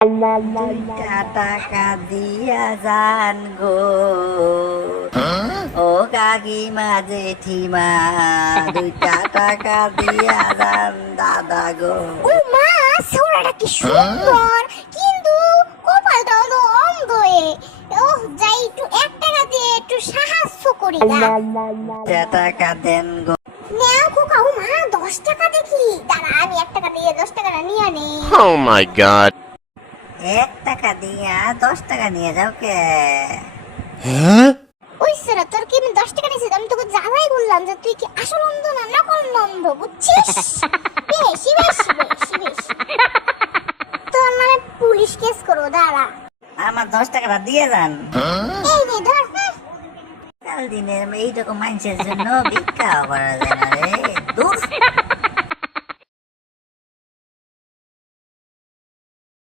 দুইটা টাকা দিয়া যান গো ও কাকিমা জেঠিমা, দুইটা টাকা দিয়া যান দাদা গো। ও মা, ছোড়াটা কি সুন্দর, কিন্তু কপালটা হলো অন্ধ। ওহ, যাই একটু 1 টাকা দিয়ে একটু সাহায্য করি না। টাকা দেন গো। নাও খোকা। ও মা, 10 টাকা দেখি। দাঁড়া, আমি 1 টাকা দিয়ে 10 টাকাটা নিয়ে নেই। Oh my god. 1 টাকা দিয়া 10 টাকা নিয়ে যাও কে? ওই সেরা, তোর কি আমি 10 টাকা নিয়েছি? আমি তোকে যাচাই করলাম যে তুই কি আসল অন্ধ না নকল অন্ধ, বুঝছিস? বেশি বেশি বেশি বেশি তোর মানে পুলিশ কেস করবো। দাঁড়া, আমার 10 টাকাটা দিয়ে যান। এই নে ধর। কাল দিনের এইরকম মানুষের জন্য ভিক্ষা করা যায় না রে। দূর।